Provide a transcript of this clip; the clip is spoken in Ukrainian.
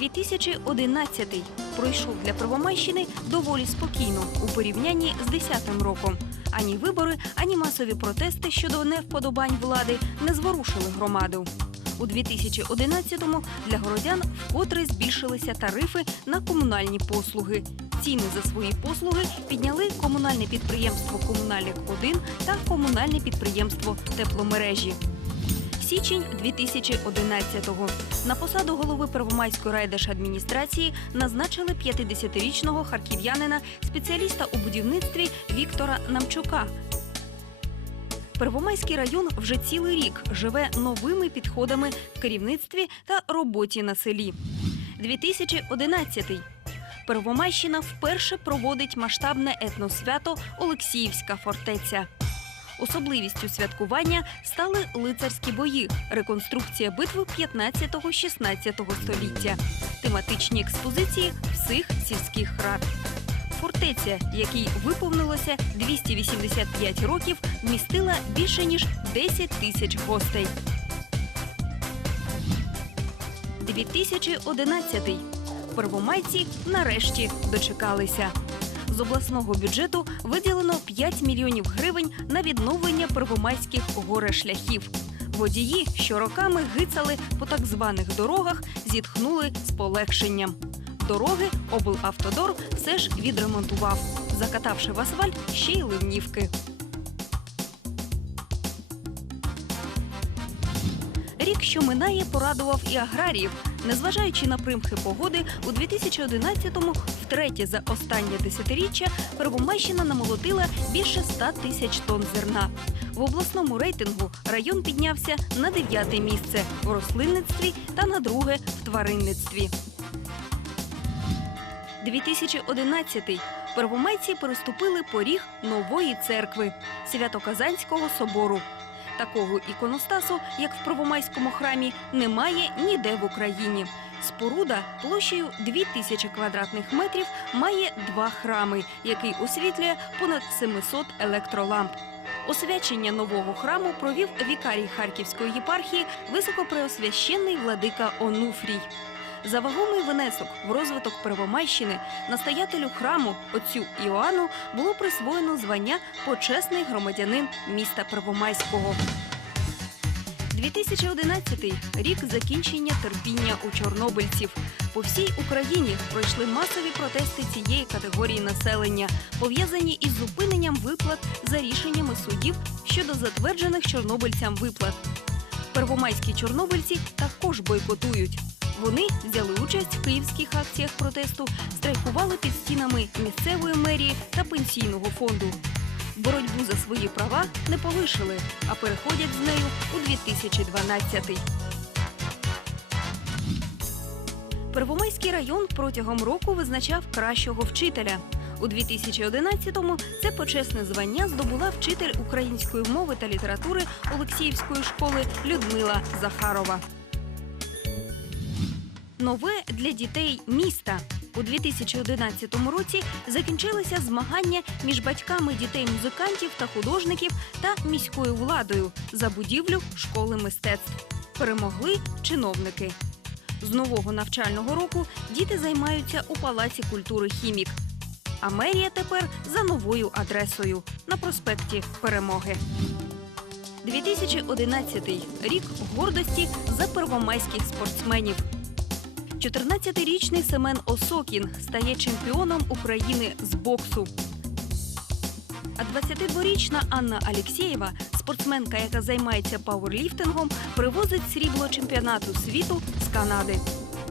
2011 пройшов для Первомайщини доволі спокійно у порівнянні з 10-м роком. Ані вибори, ані масові протести щодо невподобань влади не зворушили громаду. У 2011-му для городян вкотре збільшилися тарифи на комунальні послуги. Ціни за свої послуги підняли комунальне підприємство Комунальник 1 та комунальне підприємство Тепломережі. Січень 2011-го. На посаду голови Первомайської райдержадміністрації назначили 50-річного харків'янина, спеціаліста у будівництві Віктора Намчука. Первомайський район вже цілий рік живе новими підходами в керівництві та роботі на селі. 2011-й. Первомайщина вперше проводить масштабне етносвято Олексіївська фортеця. Особливістю святкування стали лицарські бої, реконструкція битви 15-16 століття, тематичні експозиції всіх сільських рад. Фортеця, якій виповнилося 285 років, вмістила більше ніж 10 тисяч гостей. 2011 Первомайці нарешті дочекалися. З обласного бюджету виділено 5 мільйонів гривень на відновлення первомайських горешляхів. Водії, що роками гицали по так званих дорогах, зітхнули з полегшенням. Дороги облавтодор все ж відремонтував, закатавши в асфальт ще й ливнівки. Рік, що минає, порадував і аграріїв. Незважаючи на примхи погоди, у 2011-му втретє за останнє десятиріччя Первомайщина намолотила більше 100 тисяч тонн зерна. В обласному рейтингу район піднявся на дев'яте місце в рослинництві та на друге в тваринництві. 2011 Первомайці переступили поріг нової церкви Свято-Казанського собору. Такого іконостасу, як в Первомайському храмі, немає ніде в Україні. Споруда площею 2000 квадратних метрів має два храми, який освітлює понад 700 електроламп. Освячення нового храму провів вікарій Харківської єпархії високопреосвященний владика Онуфрій. За вагомий внесок в розвиток Первомайщини настоятелю храму отцю Іоанну було присвоєно звання почесний громадянин міста Первомайського. 2011 – рік закінчення терпіння у чорнобильців. По всій Україні пройшли масові протести цієї категорії населення, пов'язані із зупиненням виплат за рішеннями судів щодо затверджених чорнобильцям виплат. Первомайські чорнобильці також бойкотують. Вони взяли участь в київських акціях протесту, страйкували під стінами місцевої мерії та пенсійного фонду. Боротьбу за свої права не полишили, а переходять з нею у 2012-й. Первомайський район протягом року визначав кращого вчителя. У 2011-му це почесне звання здобула вчитель української мови та літератури Олексіївської школи Людмила Захарова. Нове для дітей міста. У 2011 році закінчилися змагання між батьками дітей-музикантів та художників та міською владою за будівлю школи мистецтв. Перемогли чиновники. З нового навчального року діти займаються у Палаці культури Хімік. А мерія тепер за новою адресою на проспекті Перемоги. 2011 рік гордості за первомайських спортсменів. 14-річний Семен Осокін стає чемпіоном України з боксу. А 22-річна Анна Алєксєєва, спортсменка, яка займається пауерліфтингом, привозить срібло чемпіонату світу з Канади.